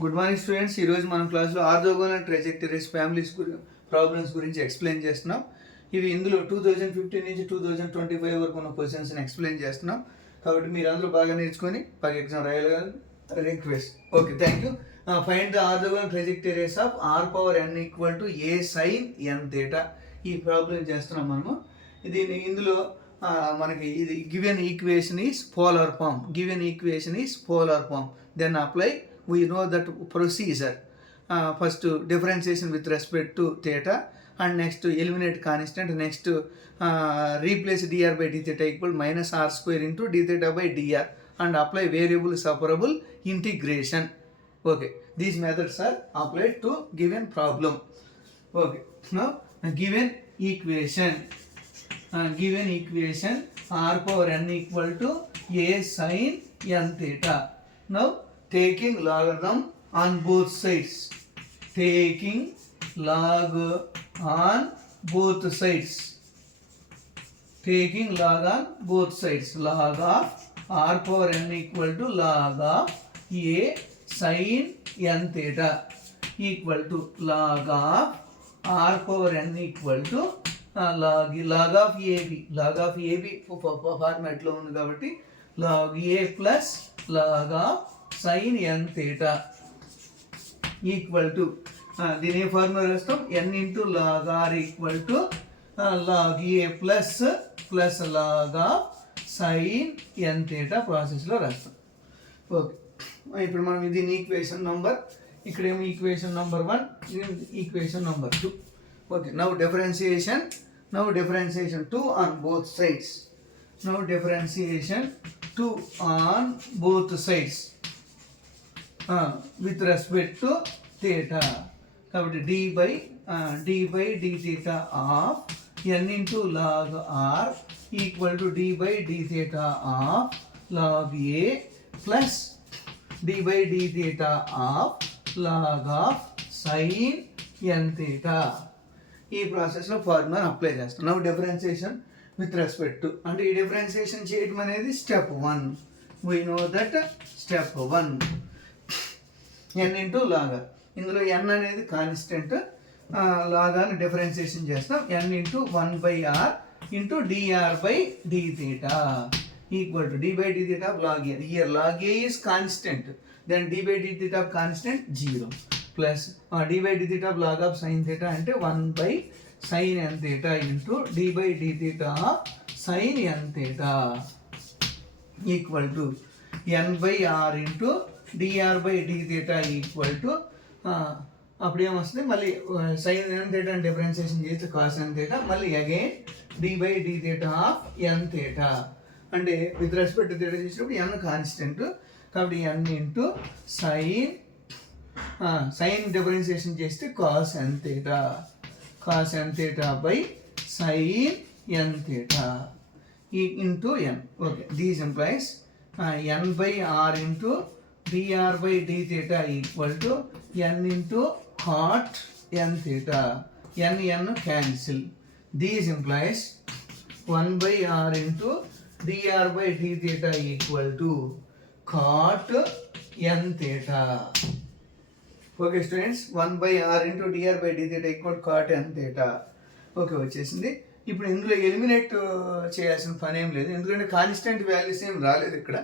Good morning students. ఈరోజు మనం క్లాస్లో ఆర్థోగోనల్ ట్రాజెక్టరీస్ ఫ్యామిలీస్ ప్రాబ్లమ్స్ గురించి ఎక్స్ప్లెయిన్ చేస్తున్నాం. ఇవి ఇందులో 2015 నుంచి 2025 వరకు ఉన్న క్వశ్చన్స్ని ఎక్స్ప్లెయిన్ చేస్తున్నాం. కాబట్టి మీరు అందరూ బాగా నేర్చుకొని బాగా ఎగ్జామ్ రాయగలరు request. Okay, thank you. Find the orthogonal trajectories of r power n equal to a sin n theta. ఈ ప్రాబ్లం చేస్తున్నాం మనము. ఇందులో మనకి ఇది given equation is polar form. Then apply we know that procedure. First differentiation with respect to theta, and next to eliminate constant, next to replace dr by d theta equal minus r square into d theta by dr, and apply variable separable integration. Okay, these methods are applied to given problem. Okay, now given equation r power n equal to a sin n theta. Now taking logarithm on both sides. Log on both sides. Log of r power n equal to log of a sin n theta equal to log of r power n equal to log of ab. Log of ab format లో ఉంది కాబట్టి log a plus log of sin n theta equal to దీని ఏ formula రాస్తాం, n into log r equal to log a plus log of sine n theta ప్రాసెస్లో రాస్తాం. Okay, ఇప్పుడు మనం దీని ఈక్వేషన్ నంబర్, ఇక్కడేమో equation number 1, equation number 2. Okay, now differentiation 2 on both sides. Differentiation 2 on both sides with respect to theta. కాబట్టి d by d theta of n into log r equal to d by d theta of log a plus d by d theta of log of sin n theta. ఈ ప్రాసెస్లో formula apply చేస్తాం. Now differentiation with respect to, అంటే ఈ differentiation చేయడం అనేది step 1. We know that step 1 n into log r. ఇందులో n అనేది constant, లాగాన్ని డిఫరెన్షియేషన్ చేస్తాం. n into 1/r into dr by d theta equal to d by d theta of log a. Here log a is constant, then d by d theta of constant 0 plus d by d theta of log of sin theta అంటే 1 sin n theta into d by d theta of sin n theta equal to n/r into dr by d theta equal to అప్పుడు ఏమొస్తుంది, మళ్ళీ sine n theta differentiation చేస్తే cos n theta, మళ్ళీ again d by d theta of n theta. అంటే with respect to theta చేసినప్పుడు n constant, కాబట్టి n into sine differentiation చేస్తే cos n theta by sine n theta into n. Okay, this implies n/r into dr by d theta equal to n into cot n theta. n cancel. These implies 1/r into dr by d theta equal to cot n theta. Okay students, 1/r into dr by d theta equal to cot n theta. Okay, వచ్చేసింది. ఇప్పుడు ఇందులో eliminate చేయాల్సిన పని ఏం లేదు, ఎందుకంటే constant values ఏం రాలేదు ఇక్కడ.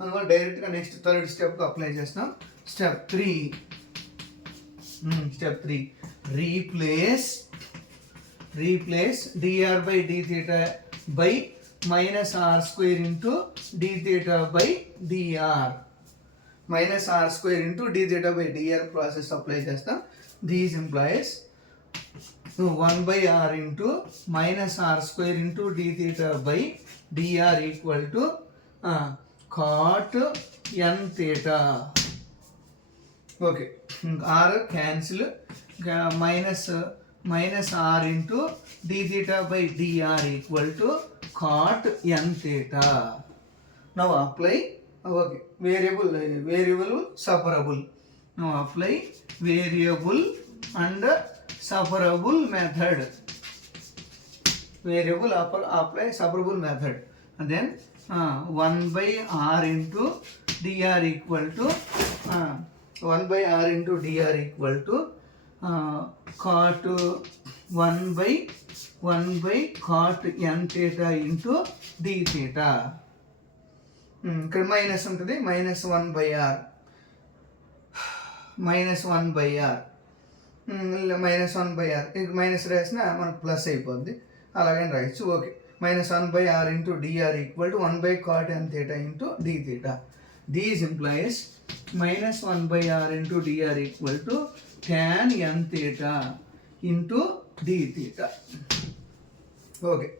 అందువల్ల డైరెక్ట్గా నెక్స్ట్ థర్డ్ స్టెప్కి అప్లై చేస్తాం. Step 3 replace dr by d theta by minus r square into d theta by dr. minus r square into d theta by dr process apply చేస్తాం. This implies 1/r into minus r square into d theta by dr equal to cot n theta. Okay, r cancel, minus r into d theta by dr equal to cot n theta. Now apply variable separable. Now apply variable and separable method. Apply separable method, and then 1/r into dr equal to 1 by r into dr equal to cot 1 by cot n theta into d theta. ఇక్కడ minus ఉంటుంది, -1 by r -1 by r -1 by r ఇక minus రాసినా మనకు plus అయిపోద్ది, అలాగని రాయొచ్చు. Okay, -1 by r into dr equal to 1 by cot n theta into d theta. These implies -1 by r into dr equal to tan n theta into d theta. Okay,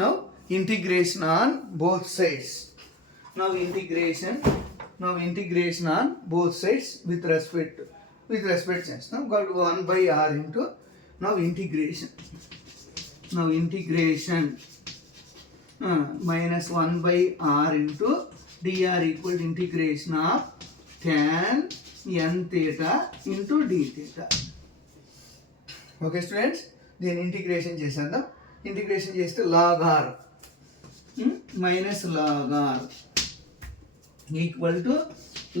now integration on both sides. Now integration on both sides with respect చేస్తాం. got 1 by r into now integration -1 by r into dr equal to integration of tan n theta into d theta. Okay students, దీన్ని integration చేసేద్దాం. Integration చేస్తే log r -log r equal to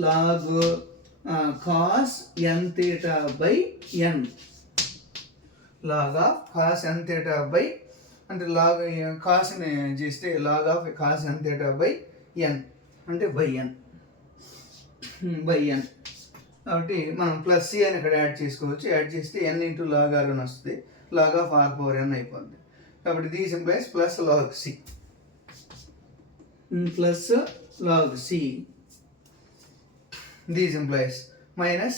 log cos n theta by n. log of cos n theta by అంటే log cosని చేస్తే log of cos n theta by n అంటే by n కాబట్టి మనం plus C అని ఇక్కడ add చేసుకోవచ్చు. Add చేస్తే n into log r అని వస్తుంది, log of r power n అయిపోద్ది. కాబట్టి these implies plus log c plus log c. These implies minus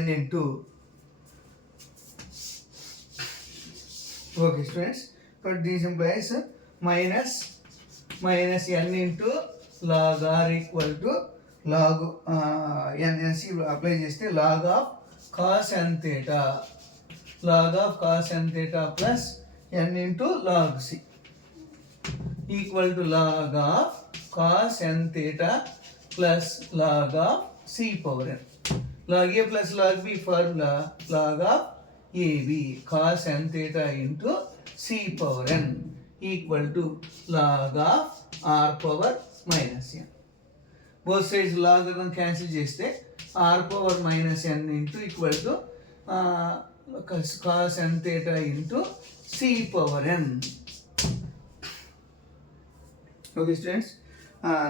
n into. Okay students, but these implies minus n into log r equal to log n c apply చేస్తే log of cos n theta plus n into log c equal to log of cos n theta plus log of c power n. log a plus log b formula log of ab cos n theta into c power n equal to log of r power minus n. both sides log cancel చేస్తే r power minus n into equal to cos n theta into c power n. Okay students,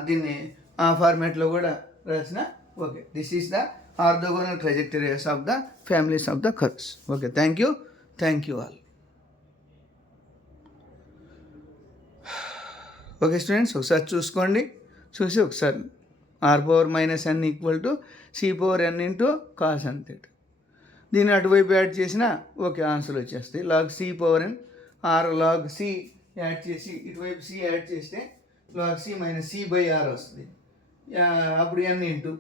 దీన్ని ఆ ఫార్మాట్లో కూడా రాసిన. Okay, this is the orthogonal ట్రజెక్టరీస్ of the families of the curves. Okay, thank you all. Okay students, ఒకసారి చూసుకోండి, చూసి ఒకసారి r power minus n equal to c power n into cos n theta. దీన్ని అటువైపు యాడ్ చేసినా okay answer వచ్చేస్తాయి. log c power n r log c add చేసి ఇటువైపు c యాడ్ చేస్తే log c minus c by r వస్తుంది. అప్పుడు n into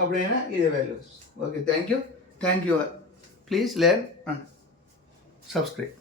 అప్పుడైనా ఇదే వాల్యూ వస్తుంది. Okay, thank you all. Please learn and subscribe.